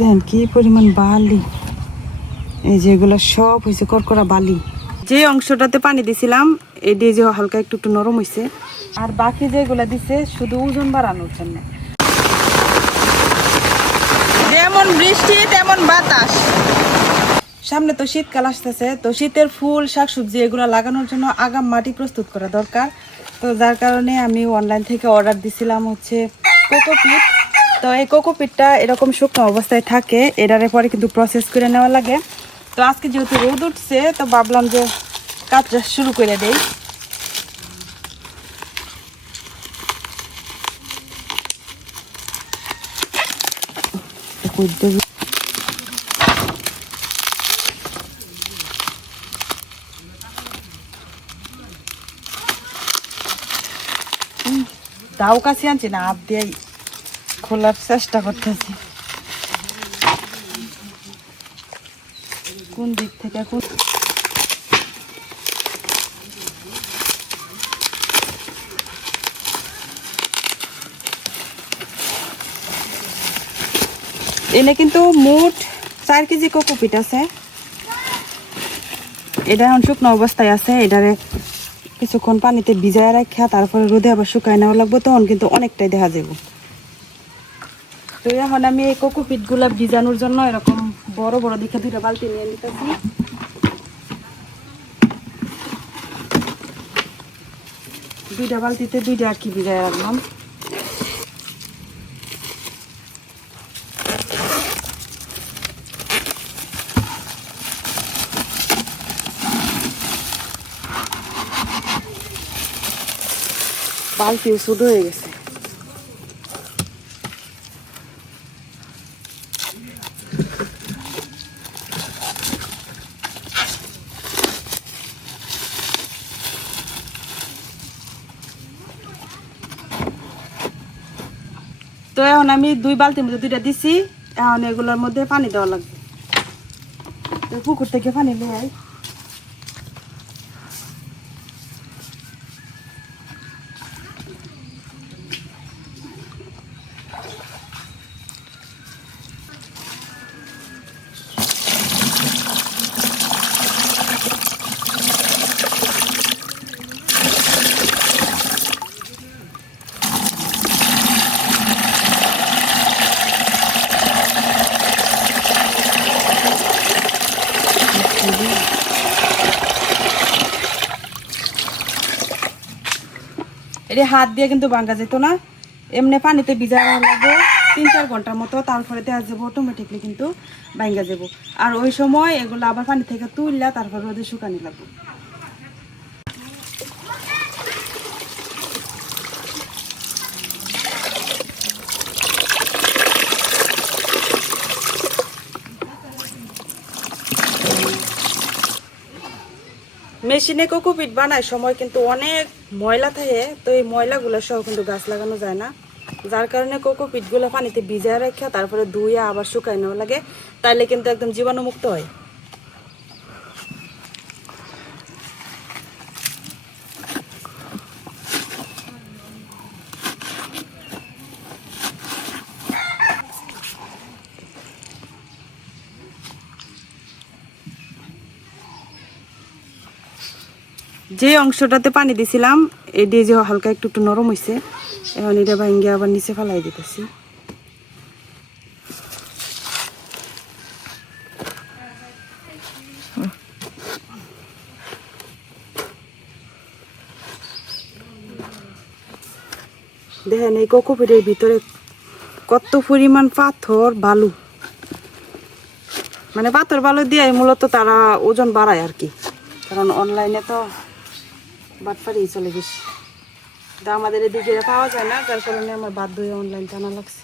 দেখেন কি পরিমাণ বালি, এই যে এগুলো সব হয়েছে করকরা বালি। যে অংশটাতে পানি দিছিলাম এটি যে হালকা একটু একটু নরম হয়েছে, আর বাকি যেগুলো দিছে শুধু ওজন বাড়ানোর জন্য। যেমন বৃষ্টি তেমন বাতাস। সামনে তো শীতকাল আসতেছে, তো শীতের ফুল শাকসবজি এগুলো লাগানোর জন্য আগাম মাটি প্রস্তুত করা দরকার। তো যার কারণে আমি অনলাইন থেকে অর্ডার দিছিলাম হচ্ছে কোকোপিট। তো এই কোকোপিটটা এরকম শুকনো অবস্থায় থাকে, এটারে পরে কিন্তু প্রসেস করে নেওয়া লাগে। তো আজকে যেহেতু রোদ উঠছে তো ভাবলাম যে কাজটা শুরু করে দেই। দাও কাছে আনছি না, হাত দিয়ে খোলার চেষ্টা করতেছি কোন দিক থেকে কোন। এনে কিন্তু মোট 4 কেজি কোকোপিট আছে। এটা এখন শুকনো অবস্থায় আছে, এটারে কিছুক্ষণ পানিতে ভিজায় রাখা তারপরে রোদে আবার শুকায় নেওয়া লাগবে, তখন কিন্তু অনেকটাই দেখা যাবে। তো এখন আমি এই কোকোপিট গুলা ভিজানোর জন্য এরকম বড় বড় দেখে 2টা বালতি নিয়ে নিতেছি। দুইটা বালতিতে 2টা আর কি ভিজায় রাখলাম। বালতিও ছোট হয়ে গেছে। তো এখন আমি 2 বালতির মধ্যে 2টা দিছি, এখন এগুলোর মধ্যে পানি দেওয়া লাগবে। তো পুকুর থেকে পানি নিয়ে আই। এটা হাত দিয়ে কিন্তু ভাঙা যেত না, এমনি পানিতে ভিজা লাগবে 3-4 ঘন্টার মতো, তারপরে দেওয়া যাবো অটোমেটিকলি কিন্তু ভাঙা যাবো। আর ওই সময় এগুলো আবার পানি থেকে তুললা তারপর রোদে শুকানি লাগবে। মেশিনে কোকোপিট বানায় সময় কিন্তু অনেক ময়লা থাকে, তো এই ময়লাগুলো সহ কিন্তু গাছ লাগানো যায় না। যার কারণে কোকোপিটগুলো পানিতে ভিজায় রাখা তারপরে ধুয়ে আবার শুকায় নেওয়া লাগে, তাইলে কিন্তু একদম জীবাণুমুক্ত হয়। যে অংশটাতে পানি দিছিলাম এটি যে হালকা একটু একটু নরম হয়েছে, এখন এটা ভাঙ্গে আবার নিচে ফেলাই দিতেছি। দেখেন এই কোকোপিটের ভিতরে কত পরিমাণ পাথর বালু, মানে পাথর বালু দিয়ে মূলত তারা ওজন বাড়ায় আর কি, কারণ অনলাইনে তো বাটপারি চলে বেশি। তা আমাদের এদিকে পাওয়া যায় না, যার কারণে আমার বাধ্য হয়ে অনলাইন জানা লাগছে।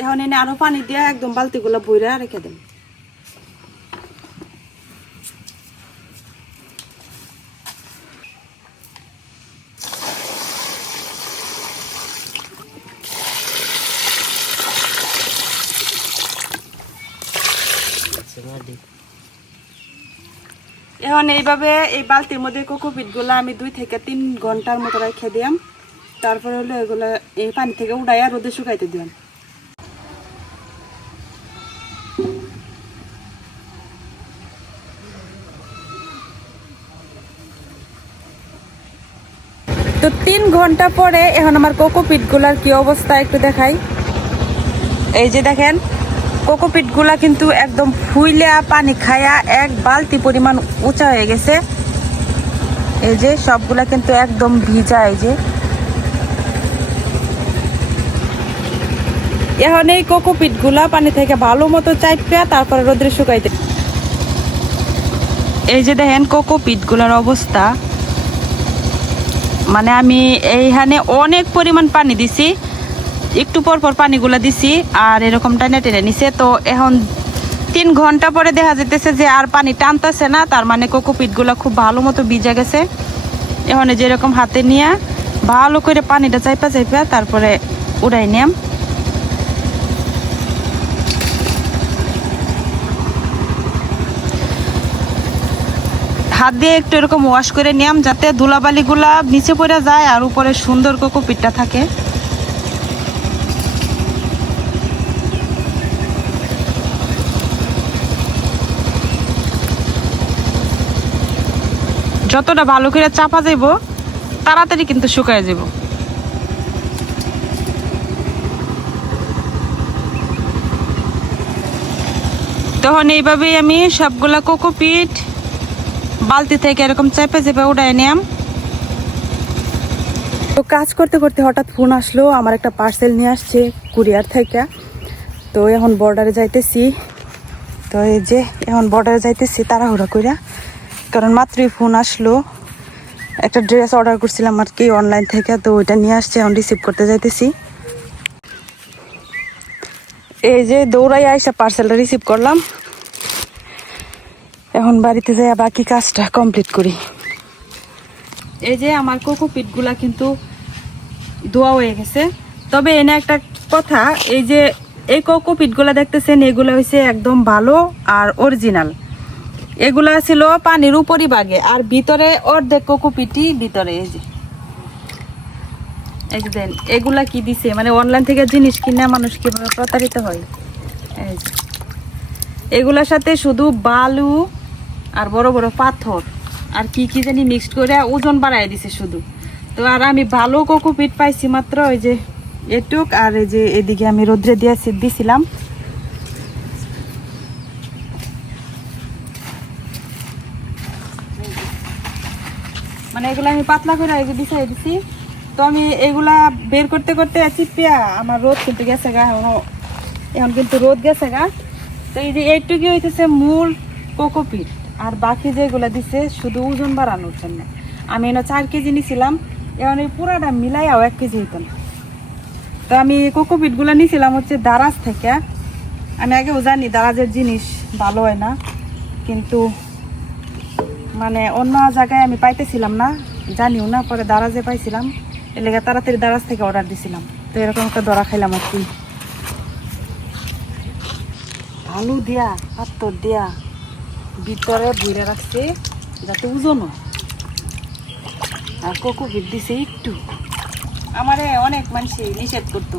এখন এনে আরো পানি দিয়ে একদম বালতিগুলো বইরা রেখে দেন। এখন এখন এইভাবে এই বালতির মধ্যে কোকোপিট গুলা আমি 2 থেকে 3 ঘন্টার মতো রেখে দিলাম। তারপরে হলো এগুলা এই পানি থেকে উঠাইয়া রোদে শুকাইতে দিলাম। তো 3 ঘন্টা পরে এখন আমার কোকোপিট গুলার কি অবস্থা একটু দেখাই। এই যে দেখেন কোকোপিট গুলা কিন্তু একদম ফুইলা পানি খায়া এক বালতি পরিমাণ উঁচা হয়ে গেছে। এই যে সবগুলা কিন্তু একদম ভিজা। এই যে এখন এই কোকোপিট গুলা পানি থেকে ভালো মতো চাইপা তারপরে রোদ্রে শুকাইতে। এই যে দেখেন কোকোপিট গুলার অবস্থা, মানে আমি এইখানে অনেক পরিমাণ পানি দিছি, একটু পর পর পানিগুলা দিছি আর এরকম টানে টেনে নিছে। তো এখন 3 ঘন্টা পরে দেখা যেতেছে যে আর পানি টানতেছে না, তার মানে কোকোপিট গুলা খুব ভালো মতো ভিজে গেছে। এখন যেরকম হাতে নিয়ে ভালো করে পানিটা চাইপা চাইপা তারপরে উড়াই নিলাম। হাত দিয়ে একটু এরকম ওয়াশ করে নিলাম যাতে ধুলাবালিগুলা নিচে পড়ে যায় আর উপরে সুন্দর কোকোপিটটা থাকে। যতটা ভালো করে চাপা যাইব তাড়াতাড়ি কিন্তু শুকায় যাব। তখন এইভাবেই আমি সবগুলা কোকোপিট বালতি থেকে এরকম চেপে চেপে উঠাই নিলাম। তো কাজ করতে করতে হঠাৎ ফোন আসলো, আমার একটা পার্সেল নিয়ে আসছে কুরিয়ার থেকে। তো এখন বর্ডারে যাইতেছি। তো এই যে এখন বর্ডারে যাইতেছি তাড়াহুড়া কইরা, কারণ মাত্রই ফোন আসলো। একটা ড্রেস অর্ডার করছিলাম আর কি অনলাইন থেকে, তো ওইটা নিয়ে আসছে, এখন রিসিভ করতে যাইতেছি। এই যে দৌড়াই আইসা পার্সেলটা রিসিভ করলাম। এখন বাড়িতে যাই বাকি কাজটা কমপ্লিট করি। এই যে আমার কোকোপিট গুলা কিন্তু ধোয়া হয়ে গেছে। তবে এনে একটা কথা, এই যে এই কোকোপিট গুলা দেখতেছেন এগুলা হয়েছে একদম ভালো আর অরিজিনাল। এগুলা ছিল পানির উপরই বাগে আর ভিতরে অর্ধেক কোকোপিটই ভিতরে। এই যে দেন এগুলা কি দিছে, মানে অনলাইন থেকে জিনিস কিনা মানুষ কিভাবে প্রতারিত হয়। এই যে এগুলার সাথে শুধু বালু আর বড় বড় পাথর আর কি কি জানি মিক্সড করে ওজন বাড়াই দিছে শুধু। তো আর আমি ভালো কোকোপিট পাইছি মাত্র ওই যে এটুক। আর এই যে এদিকে আমি রোদ্রে দিয়ে দিছিলাম। মানে এগুলা আমি পাতলা করে এই যে বিছাই দিছি। তো আমি এগুলা বের করতে করতে চিপিয়া আমার রোদ কিন্তু গেছে গা, এখন কিন্তু রোদ গেছে গা। তো এই যে এইটুকু হইতেছে মূল কোকোপিট, আর বাকি যেগুলা দিছে শুধু ওজন বাড়ানোর জন্য। আমি এনে 4 কেজি নিছিলাম, এখন এই পুরাটা মিলাইয়াও 1 কেজি হইত না। তো আমি কোকোপিট গুলা নিছিলাম হচ্ছে দারাজ থেকে। আমি আগেও জানি দারাজের জিনিস ভালো হয় না, কিন্তু মানে অন্য জায়গায় আমি পাইতেছিলাম না, জানিও না, পরে দারাজে পাইছিলাম, এর লেগে তাড়াতাড়ি দারাজ থেকে অর্ডার দিছিলাম। তো এরকম একটা দরা খাইলাম আর কি। আলু দিয়া পাত্তর দিয়া ভিতরে ভরে রাখছে যাতে ওজন হয়, আর কোকোপিট দিছে একটু। আমারে অনেক মানুষ নিষেধ করতো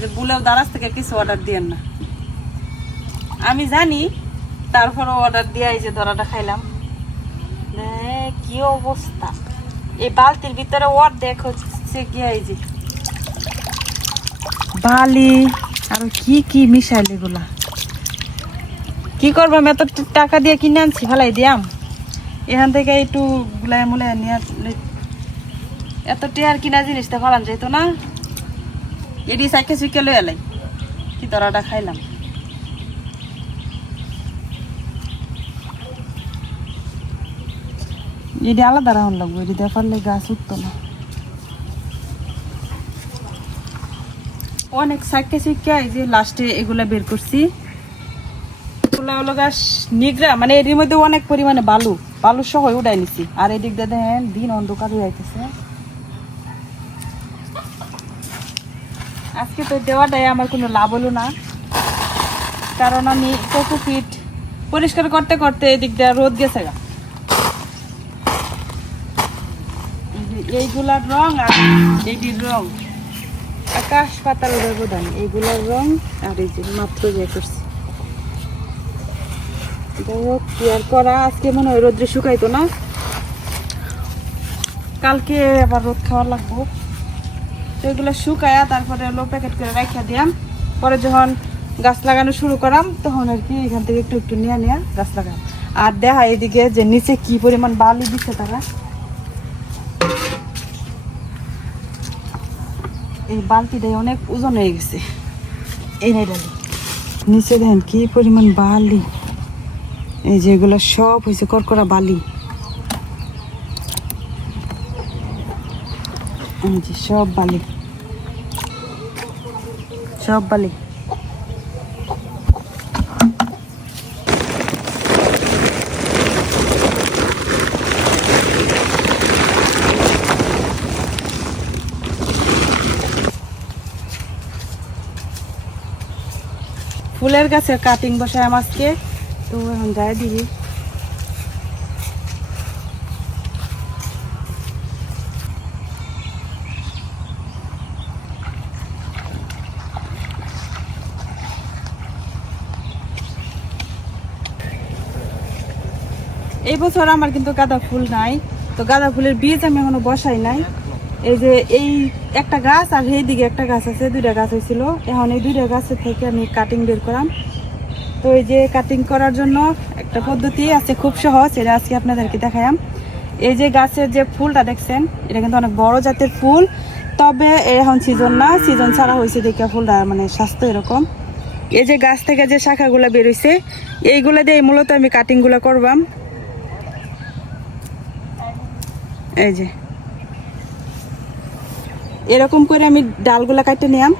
যে বুলেও দারাজ থেকে কিছু অর্ডার দিয়েন না। আমি জানি, তারপরও অর্ডার দিয়া এই যে ধরাটা খাইলাম। কি অবস্থা, এই বালতির ভিতরে অর্ধেক হচ্ছে গিয়া এই যে বালি আর কি কি মিশাইল। এগুলা কি করবাম, এত টাকা দিয়ে কিনে আনছি ফেলাই দিয়াম। এখান থেকে একটু গুলাই মুলাই নিয়ে এত টেয়ার কিনা জিনিসটা ফেলান যাইতো না। এটি সাইকে সুইকে লই এলাই কি তরাটা খাইলাম। এটি আলাদা রাউন্ড লাগবো, এটি দেখালে গাছ উঠতো না। অনেক সাইকে সুইকে এই যে লাস্টে এগুলা বের করছি। এগুলা হলো গাছ নিগড়া, মানে এর মধ্যে অনেক পরিমাণে বালু বালু সহ উঠাই নিছি। আর এদিক দিয়ে দেখেন দিন অন্ধকার হয়ে যাইতেছে। আজকে তো দেওয়াটাই আমার কোনো লাভ হলো না, কারণ আমি কোকোপিট পরিষ্কার করতে করতে এদিক দিয়ে রোদ গেছে গা। এইগুলার রং আর এইটির রং আকাশ পাতাল ব্যবধান। এইগুলার রং আর এই যে মাত্র যে করছি। যাই হোক কি আর করা, আজকে মনে হয় রোদ্রে শুকাইতো না, কালকে আবার রোদ খাওয়া লাগবো। তো এগুলো শুকায়া তারপরে লো প্যাকেট করে রাখিয়া দিয়াম, পরে যখন গাছ লাগানো শুরু করাম তখন আর কি এখান থেকে একটু একটু নিয়ে নিয়ে গাছ লাগাম। আর দেখা এদিকে যে নিচে কি পরিমাণ বালি দিচ্ছে তারা, এই বালতিটাই অনেক ওজন হয়ে গেছে। এই ডালি নিচে দেখেন কি পরিমাণ বালি, এই যে এগুলো সব হয়েছে করকরা বালি, এই যে সব বালি, সব বালি। ফুলের গাছের কাটিং বসায় আজকে, তো এখন যাই দিবি। এই বছর আমার কিন্তু গাঁদা ফুল নাই, তো গাঁদা ফুলের বীজ আমি এখনো বসাই নাই। এই যে এই একটা গাছ আর এই দিকে একটা গাছ আছে, দুইটা গাছ হয়েছিল, এখন এই দুইটা গাছের থেকে আমি কাটিং বের করাম। তো এই যে কাটিং করার জন্য একটা পদ্ধতি আছে খুব সহজ, এটা আজকে আপনাদেরকে দেখায়াম। এই যে গাছের যে ফুলটা দেখছেন এটা কিন্তু অনেক বড় জাতের ফুল, তবে এখন সিজন না, সিজন ছাড়া হয়েছে দেখে ফুলটা মানে স্বাস্থ্য এরকম। এই যে গাছ থেকে যে শাখাগুলো বেরোইছে এইগুলো দিয়ে মূলত আমি কাটিংগুলো করবাম। এই যে এরকম করে আমি ডালগুলা কাটতে নিলাম।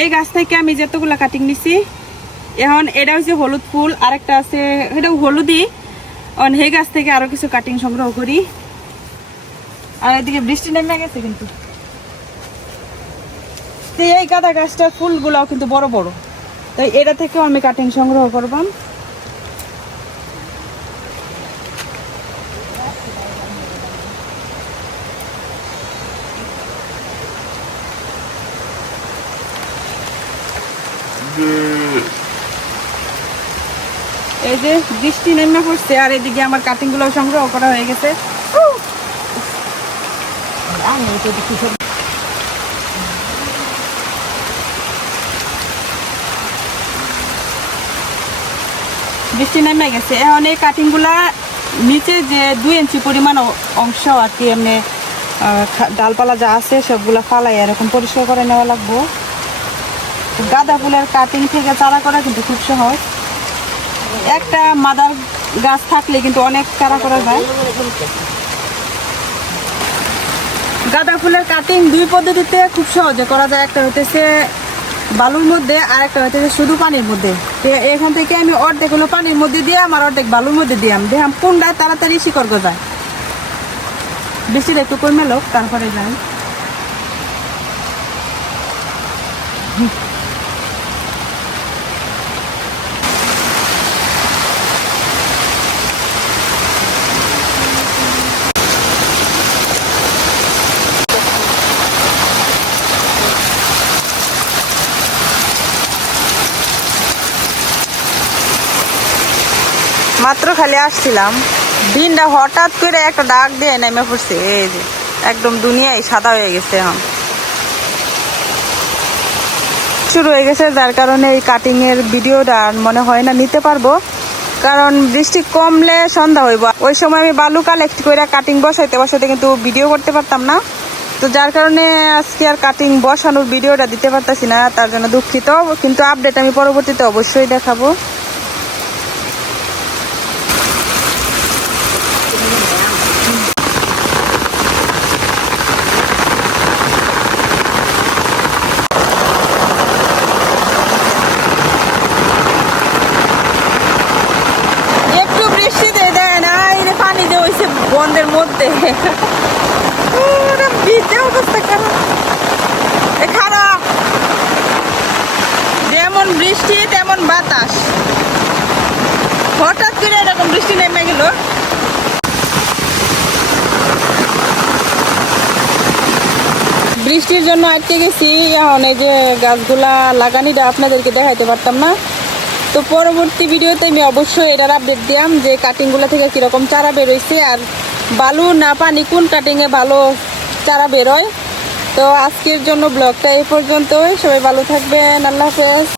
এই গাছ থেকে আমি যতগুলা কাটিং নিছি, এখন এটা হচ্ছে হলুদ ফুল, আরেকটা আছে এটাও হলুদই, সেই গাছ থেকে আরো কিছু কাটিং সংগ্রহ করি। আর এদিকে বৃষ্টি নেমে গেছে কিন্তু এই গাঁদা গাছটার ফুলগুলাও কিন্তু বড় বড়, তো এটা থেকেও আমি কাটিং সংগ্রহ করবাম। এই যে বৃষ্টি নেমে পড়ছে আর এদিকে আমার কাটিং গুলো সংগ্রহ করা হয়ে গেছে। বৃষ্টি নেমে গেছে, এখন এই কাটিং গুলা নিচে যে 2 ইঞ্চি পরিমাণ অংশ আর কি এমনি ডালপালা যা আছে সবগুলা ফালাই এরকম পরিষ্কার করে নেওয়া লাগবো। গাঁদা ফুলের কাটিং থেকে চারা করা কিন্তু খুব সহজ, একটা মাদার গাছ থাকলে কিন্তু অনেক চারা করা যায়। গাঁদা ফুলের কাটিং 2 পদ্ধতিতে খুব সহজে করা যায়, একটা হইতেছে বালুর মধ্যে আর একটা হইতেছে শুধু পানির মধ্যে। এখান থেকে আমি অর্ধেক হলো পানির মধ্যে দিয়ে আমার অর্ধেক বালুর মধ্যে দিয়াম, দেখাম কোনটায় তাড়াতাড়ি শিকড় গজায়। বেশিটা একটু কমে লোক তারপরে যাই। মাত্র খালি আসছিলাম, দিনটা হঠাৎ করে একটা ডাক দিয়ে নেমে পড়ছে, এই যে একদম দুনিয়ায় সাদা হয়ে গেছে। এখন শুরু হয়ে গেছে, যার কারণে এই কাটিং এর ভিডিওটা মনে হয় না নিতে পারবো, কারণ বৃষ্টি কমলে সন্ধ্যা হইব, ওই সময় আমি বালু কালেক্ট করে কাটিং বসাইতে বসাইতে কিন্তু ভিডিও করতে পারতাম না। তো যার কারণে আজকে আর কাটিং বসানোর ভিডিওটা দিতে পারতাছি না, তার জন্য দুঃখিত, কিন্তু আপডেট আমি পরবর্তীতে অবশ্যই দেখাবো। বন্ধের মধ্যে যে অবস্থা খারাপ, খারাপ। যেমন বৃষ্টি তেমন বাতাস, হঠাৎ করে এরকম বৃষ্টি নেমে গেল। বৃষ্টির জন্য আটকে গেছি। এখন এই যে গাছগুলা লাগানিটা আপনাদেরকে দেখাইতে পারতাম না, তো পরবর্তী ভিডিওতে আমি অবশ্যই এটার আপডেট দিলাম যে কাটিংগুলো থেকে কিরকম চারা বেরোইছে আর বালু না পানি কোন কাটিংয়ে ভালো চারা বেরোয়। তো আজকের জন্য ব্লগটা এই পর্যন্তই। সবাই ভালো থাকবেন, আল্লাহ হাফেজ।